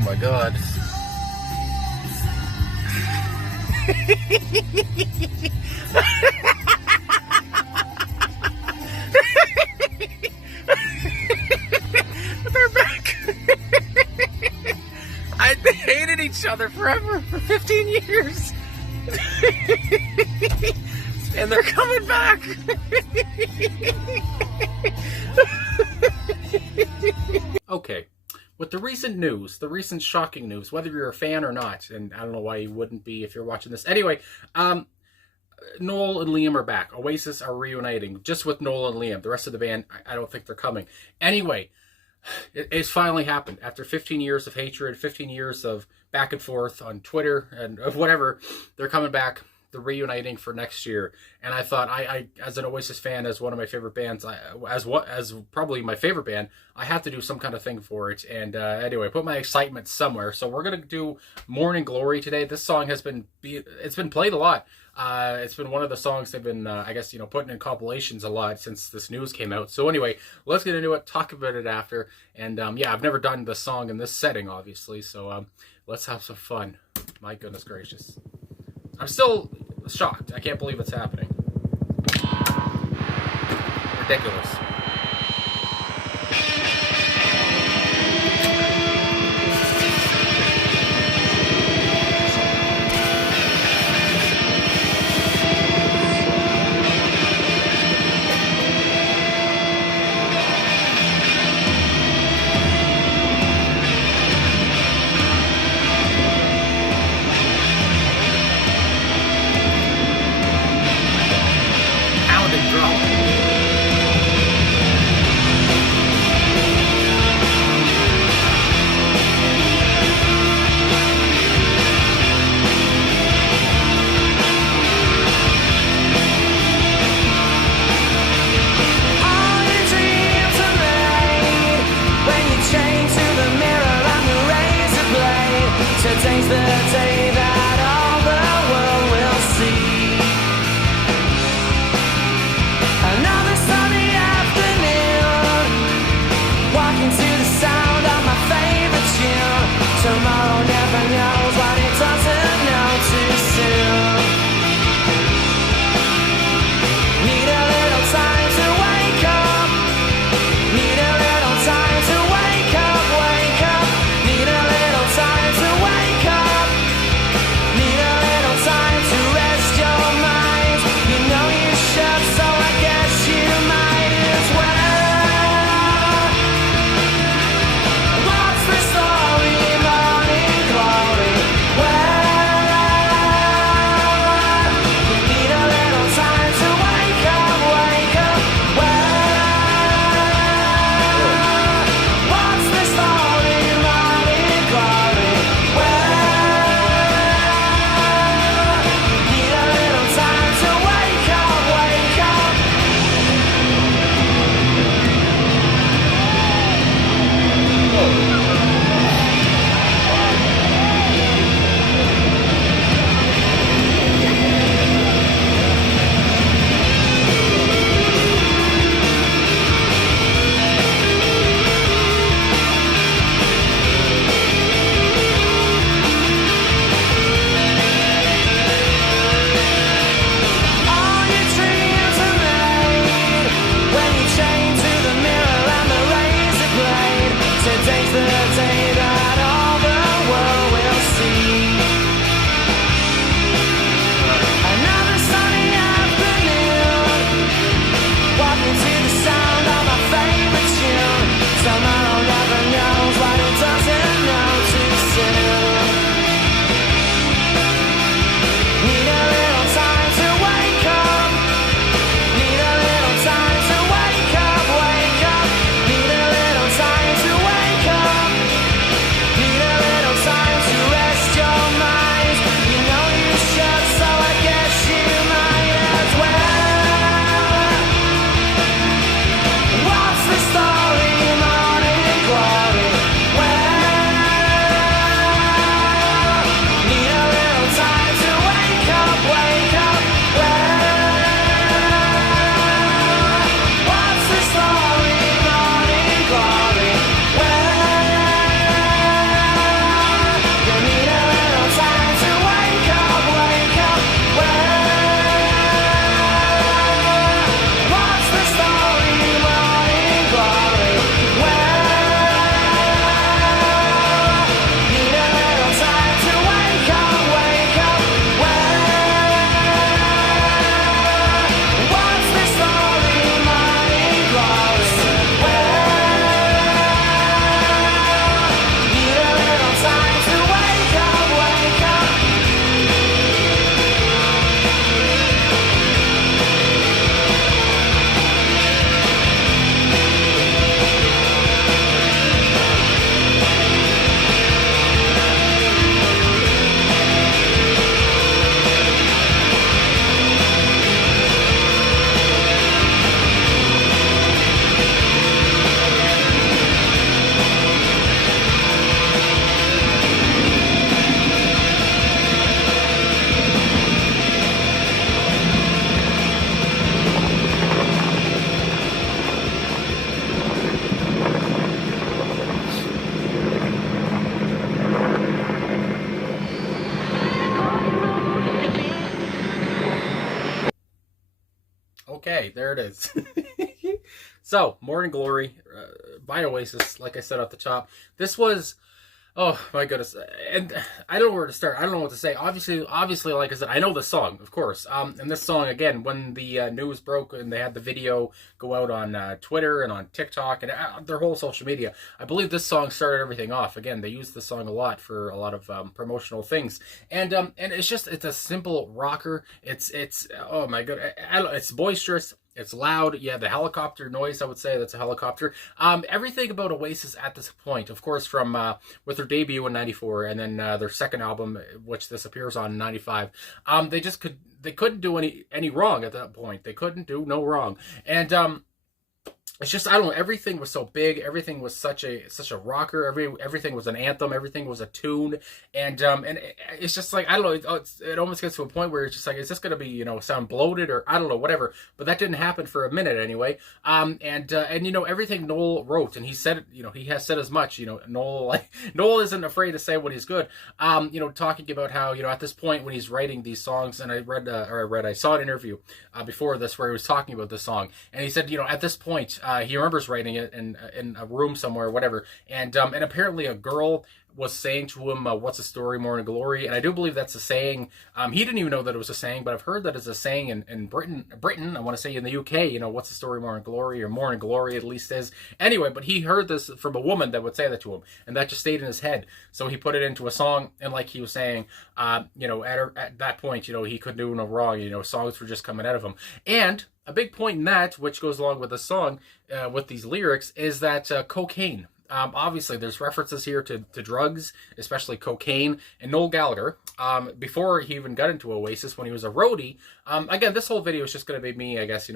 Oh my god. They're back. They hated each other forever for 15 years. And they're coming back. Okay. With the recent news, the recent shocking news, whether you're a fan or not, and I don't know why you wouldn't be if you're watching this. Anyway, Noel and Liam are back. Oasis are reuniting, just with Noel and Liam. The rest of the band, I don't think they're coming. Anyway, it's finally happened. After 15 years of hatred, 15 years of back and forth on Twitter and whatever, they're coming back. They're reuniting for next year, and I thought, I as an Oasis fan, as one of my favorite bands, as probably my favorite band, I have to do some kind of thing for it. And anyway, put my excitement somewhere. So we're gonna do "Morning Glory" today. This song has been played a lot. It's been one of the songs they've been, I guess, putting in compilations a lot since this news came out. So anyway, let's get into it. Talk about it after. And yeah, I've never done the song in this setting, obviously. So let's have some fun. My goodness gracious. I'm still shocked. I can't believe it's happening. Ridiculous. Today's the day that all the world will see. Another sunny afternoon, walking to the sound of my favorite tune. Tomorrow never knows what it doesn't know too soon. Need a little time to wake up. Need a little time to wake up, wake up. Need a little time to wake up. Okay, there it is. So, Morning Glory by Oasis, like I said at the top. This was, oh my goodness, and I don't know where to start. I don't know what to say. Obviously, like I said, I know the song, of course. And this song again, when the news broke and they had the video go out on Twitter and on TikTok and their whole social media, I believe this song started everything off. Again, they used the song a lot for a lot of promotional things, and it's a simple rocker. It's oh my god, it's boisterous. It's loud. Yeah, the helicopter noise, I would say that's a helicopter. Everything about Oasis at this point, of course, from with their debut in '94 and then their second album, which this appears on in '95, they couldn't do any wrong at that point. They couldn't do no wrong, and it's just, I don't know, everything was so big, everything was such a rocker, everything was an anthem, everything was a tune, and it's just like, I don't know, it almost gets to a point where it's just like, is this going to be, sound bloated, or I don't know, whatever, but that didn't happen for a minute anyway, and everything Noel wrote, and he said, he has said as much, Noel isn't afraid to say when he's good, talking about how, at this point when he's writing these songs, and I saw an interview before this where he was talking about this song, and he said, at this point, he remembers writing it in a room somewhere, whatever, and apparently a girl was saying to him, "What's the story, Morning Glory?" And I do believe that's a saying. He didn't even know that it was a saying, but I've heard that it's a saying in Britain. I want to say in the UK. What's the story, Morning Glory, or Morning Glory at least is. Anyway, but he heard this from a woman that would say that to him, and that just stayed in his head. So he put it into a song, and like he was saying, at that point, he couldn't do no wrong. Songs were just coming out of him, and a big point in that, which goes along with the song, with these lyrics, is that cocaine. Obviously, there's references here to drugs, especially cocaine. And Noel Gallagher, before he even got into Oasis, when he was a roadie, again, this whole video is just going to be me, I guess,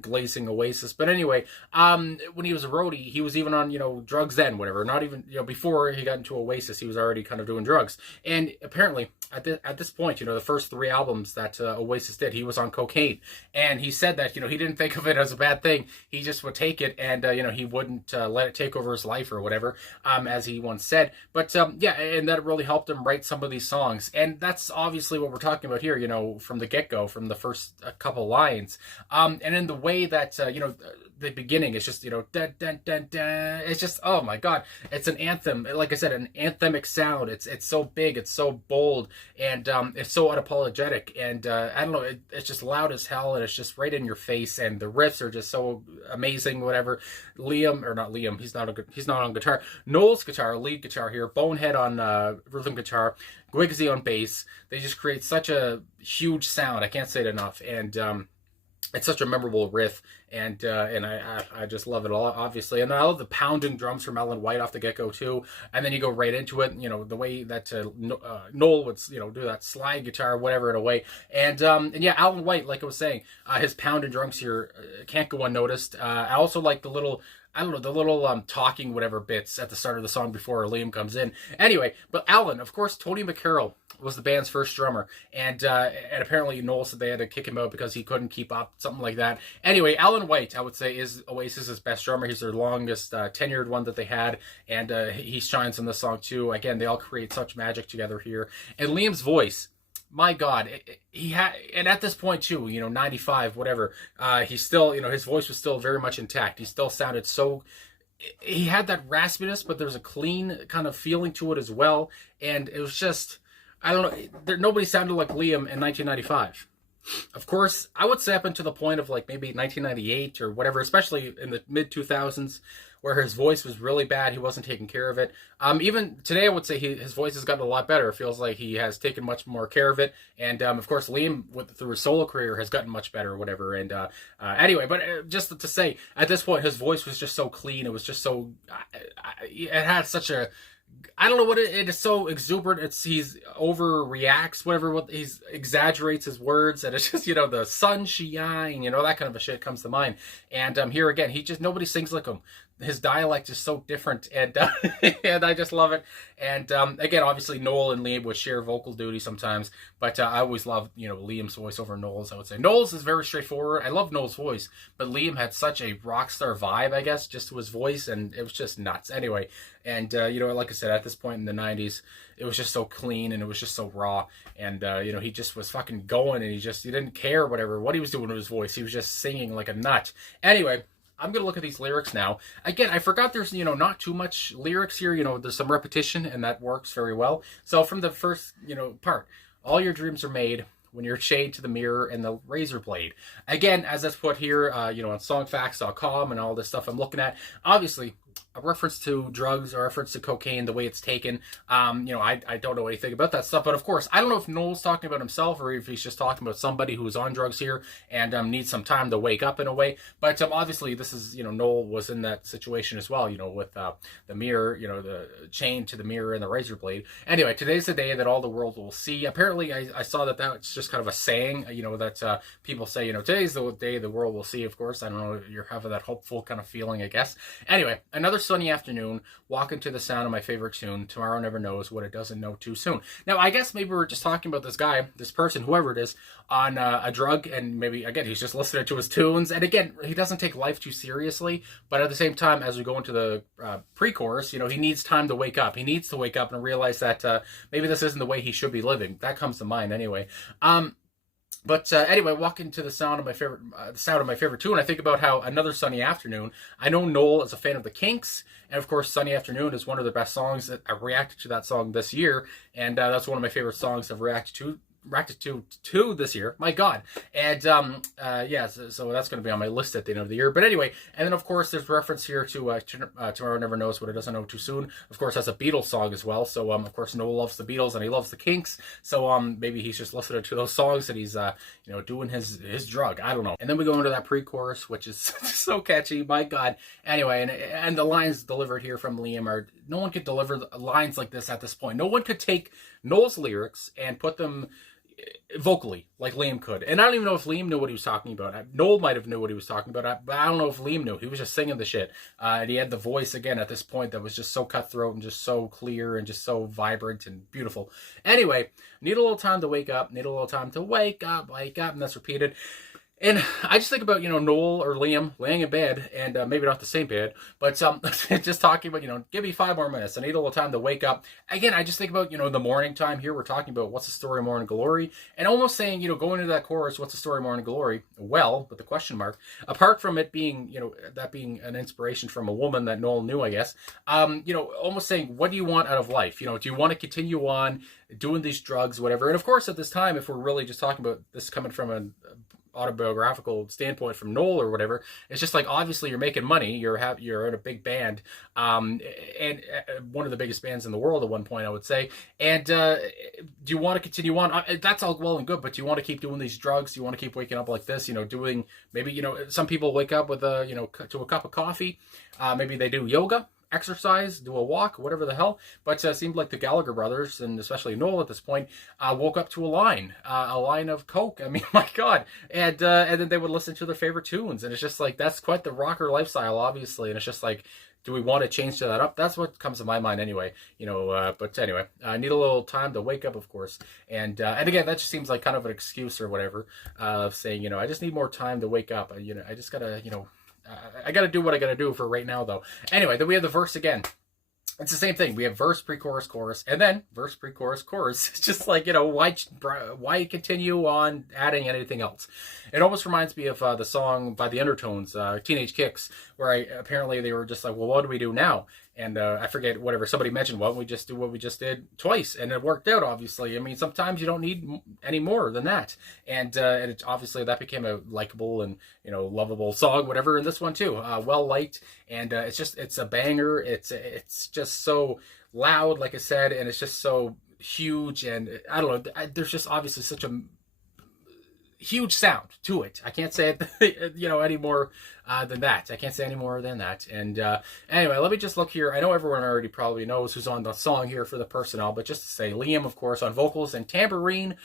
glazing Oasis. But anyway, when he was a roadie, he was even on, drugs then, whatever. Not even, before he got into Oasis, he was already kind of doing drugs. And apparently, at this point, the first 3 albums that Oasis did, he was on cocaine. And he said that, he didn't think of it as a bad thing. He just would take it and, he wouldn't let it take over his life or whatever, as he once said. But, yeah, and that really helped him write some of these songs. And that's obviously what we're talking about here, from the get-go, from the first couple lines. And in the way that, the beginning is just, dun, dun, dun, dun. It's just, oh my God, it's an anthem. Like I said, an anthemic sound. It's so big, it's so bold, and it's so unapologetic. And I don't know, it's just loud as hell, and it's just right in your face. And the riffs are just so amazing. Whatever. He's not on guitar. Noel's guitar, lead guitar here. Bonehead on rhythm guitar. Gwigsy on bass. They just create such a huge sound. I can't say it enough. And it's such a memorable riff, and I just love it all, obviously. And I love the pounding drums from Alan White off the get-go too. And then you go right into it, the way that Noel would, do that slide guitar, whatever, in a way. And yeah, Alan White, like I was saying, his pounding drums here can't go unnoticed. I also like the little talking whatever bits at the start of the song before Liam comes in. Anyway, but Alan, of course, Tony McCarroll was the band's first drummer, and apparently Noel said they had to kick him out because he couldn't keep up, something like that. Anyway, Alan White, I would say, is Oasis's best drummer. He's their longest tenured one that they had, and he shines in this song too. Again, they all create such magic together here. And Liam's voice, my God, he had, and at this point too, 95, whatever, he still, his voice was still very much intact. He still sounded so, he had that raspiness, but there was a clean kind of feeling to it as well. And it was just, I don't know, nobody sounded like Liam in 1995. Of course, I would say up until the point of like maybe 1998 or whatever, especially in the mid 2000s, where his voice was really bad. He wasn't taking care of it. Even today, I would say his voice has gotten a lot better. It feels like he has taken much more care of it. And of course, Liam, through his solo career, has gotten much better or whatever. And anyway, but just to say, at this point, his voice was just so clean. It was just so, it had such a, I don't know what it is, so exuberant. He's overreacts, whatever. He's exaggerates his words, and it's just the sunshine, that kind of a shit comes to mind. And here again, nobody sings like him. his dialect is so different, and and I just love it. And again, obviously Noel and Liam would share vocal duty sometimes, but I always loved Liam's voice over Noel's. I would say Noel's is very straightforward. I love Noel's voice, but Liam had such a rock star vibe, I guess, just to his voice, and it was just nuts. Anyway, and like I said, at this point in the '90s, it was just so clean and it was just so raw, and he just was fucking going, and he didn't care what he was doing with his voice. He was just singing like a nut. Anyway, I'm going to look at these lyrics now. Again, I forgot there's, not too much lyrics here. There's some repetition, and that works very well. So from the first, part, all your dreams are made when you're chained to the mirror and the razor blade. Again, as that's put here, on songfacts.com and all this stuff I'm looking at, obviously, a reference to drugs, a reference to cocaine, the way it's taken. I don't know anything about that stuff, but of course, I don't know if Noel's talking about himself or if he's just talking about somebody who's on drugs here and needs some time to wake up in a way. But obviously, this is, Noel was in that situation as well, with the mirror, the chain to the mirror and the razor blade. Anyway, today's the day that all the world will see. Apparently, I saw that's just kind of a saying, that people say, today's the day the world will see, of course. I don't know, you're having that hopeful kind of feeling, I guess. Anyway, another sunny afternoon, walking to the sound of my favorite tune. Tomorrow never knows what it doesn't know too soon. Now, I guess maybe we're just talking about this guy, this person, whoever it is, on a drug, and maybe, again, he's just listening to his tunes. And again, he doesn't take life too seriously, but at the same time, as we go into the pre-chorus, he needs time to wake up. He needs to wake up and realize that maybe this isn't the way he should be living. That comes to mind anyway. But anyway, walking to the sound of my favorite tune, I think about how another sunny afternoon. I know Noel is a fan of the Kinks, and of course, "Sunny Afternoon" is one of the best songs. That I reacted to that song this year, and that's one of my favorite songs I've reacted to this year. My God. And so that's going to be on my list at the end of the year. But anyway, and then of course there's reference here to Tomorrow Never Knows What It Doesn't Know Too Soon. Of course, that's a Beatles song as well. So of course Noel loves the Beatles and he loves the Kinks. So maybe he's just listening to those songs and he's doing his drug. I don't know. And then we go into that pre-chorus, which is so catchy. My God. Anyway, and the lines delivered here from Liam are, no one could deliver lines like this at this point. No one could take Noel's lyrics and put them vocally like Liam could. And I don't even know if Liam knew what he was talking about. Noel might have knew what he was talking about, but I don't know if Liam knew. He was just singing the shit. And he had the voice again at this point that was just so cutthroat and just so clear and just so vibrant and beautiful. Anyway, need a little time to wake up, and that's repeated. And I just think about, Noel or Liam laying in bed, and maybe not the same bed, but just talking about, give me 5 more minutes. I need a little time to wake up. Again, I just think about, the morning time here. We're talking about what's the story of Morning Glory, and almost saying, going into that chorus, what's the story of Morning Glory? Well, with the question mark, apart from it being, that being an inspiration from a woman that Noel knew, I guess, almost saying, what do you want out of life? Do you want to continue on doing these drugs, whatever? And of course, at this time, if we're really just talking about this coming from an autobiographical standpoint from Noel or whatever, it's just like, obviously you're making money, you're in a big band, and one of the biggest bands in the world at one point, I would say, and do you want to continue on? That's all well and good, but do you want to keep doing these drugs? Do you want to keep waking up like this, doing maybe, some people wake up with to a cup of coffee, maybe they do yoga, exercise, do a walk, whatever the hell. But it seemed like the Gallagher brothers, and especially Noel at this point, woke up to a line of coke. I mean, my God. And then they would listen to their favorite tunes. And it's just like, that's quite the rocker lifestyle, obviously. And it's just like, do we want to change that up? That's what comes to my mind anyway. But anyway, I need a little time to wake up, of course. And again, that just seems like kind of an excuse or whatever, of saying, I just need more time to wake up. I just gotta, I got to do what I got to do for right now, though. Anyway, then we have the verse again. It's the same thing. We have verse, pre-chorus, chorus, and then verse, pre-chorus, chorus. It's just like, why continue on adding anything else? It almost reminds me of the song by the Undertones, Teenage Kicks, where apparently they were just like, well, what do we do now? And I forget, whatever, somebody mentioned, why don't we just do what we just did twice? And it worked out, obviously. I mean, sometimes you don't need any more than that. And obviously that became a likable and, lovable song, whatever. And this one too, well-liked. And it's a banger. It's just so loud, like I said, and it's just so huge. And I don't know, there's just obviously such a huge sound to it. I can't say it, any more than that. I can't say any more than that. And anyway, let me just look here. I know everyone already probably knows who's on the song here for the personnel, but just to say, Liam, of course, on vocals and tambourine.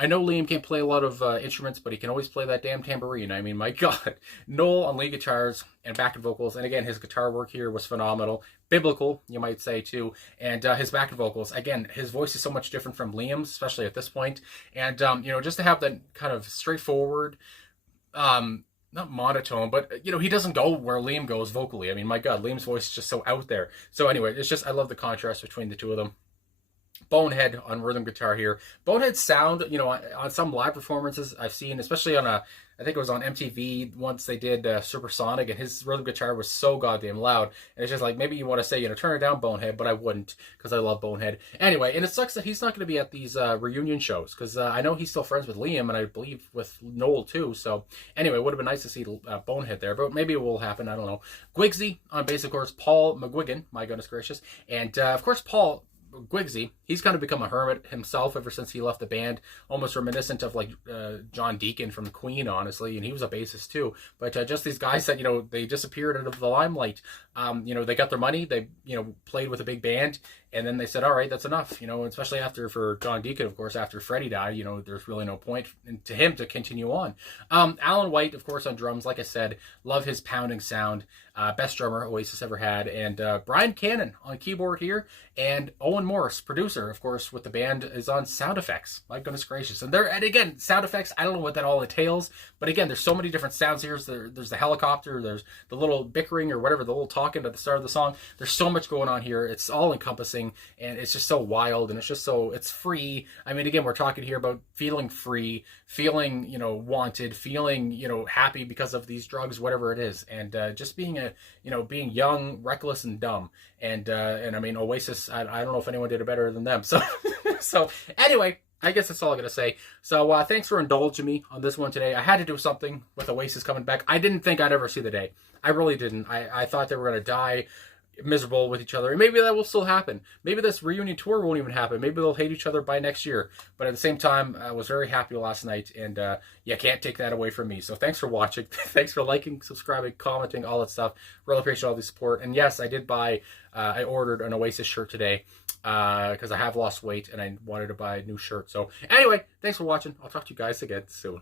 I know Liam can't play a lot of instruments, but he can always play that damn tambourine. I mean, my God. Noel on lead guitars and backing vocals. And again, his guitar work here was phenomenal. Biblical, you might say, too. And his backing vocals, again, his voice is so much different from Liam's, especially at this point. And, just to have that kind of straightforward, not monotone, but he doesn't go where Liam goes vocally. I mean, my God, Liam's voice is just so out there. So anyway, it's just, I love the contrast between the two of them. Bonehead on rhythm guitar here. Bonehead's sound, on some live performances I've seen, especially on I think it was on MTV once they did Supersonic, and his rhythm guitar was so goddamn loud. And it's just like, maybe you want to say, turn it down, Bonehead, but I wouldn't, because I love Bonehead. Anyway, and it sucks that he's not going to be at these reunion shows, because I know he's still friends with Liam, and I believe with Noel too. So anyway, it would have been nice to see Bonehead there, but maybe it will happen, I don't know. Gwigsy on bass, of course, Paul McGuigan, my goodness gracious. And of course, Paul Gwigsy, he's kind of become a hermit himself ever since he left the band, almost reminiscent of like John Deacon from Queen, honestly, and he was a bassist too. But just these guys that they disappeared out of the limelight. They got their money, they played with a big band, and then they said, all right, that's enough. Especially for John Deacon, of course, after Freddie died, there's really no point to him to continue on. Alan White, of course, on drums, like I said, love his pounding sound. Best drummer Oasis ever had. And Brian Cannon on keyboard here. And Owen Morris, producer, of course, with the band, is on sound effects. My goodness gracious. And again, sound effects, I don't know what that all entails. But again, there's so many different sounds here. There's the helicopter, there's the little bickering or whatever, the little talking at the start of the song. There's so much going on here. It's all encompassing, and it's just so wild, and it's free. I mean, again, we're talking here about feeling free, feeling, wanted, feeling, happy because of these drugs, whatever it is. And just being being young, reckless, and dumb. And I mean, Oasis, I don't know if anyone did it better than them. So, so anyway, I guess that's all I'm going to say. So thanks for indulging me on this one today. I had to do something with Oasis coming back. I didn't think I'd ever see the day. I really didn't. I thought they were going to die miserable with each other, and maybe that will still happen. Maybe this reunion tour won't even happen. Maybe they'll hate each other by next year. But at the same time, I was very happy last night, and you can't take that away from me. So thanks for watching. Thanks for liking, subscribing, commenting, all that stuff. Really appreciate all the support. And yes, I ordered an Oasis shirt today because I have lost weight and I wanted to buy a new shirt. So anyway, thanks for watching. I'll talk to you guys again soon.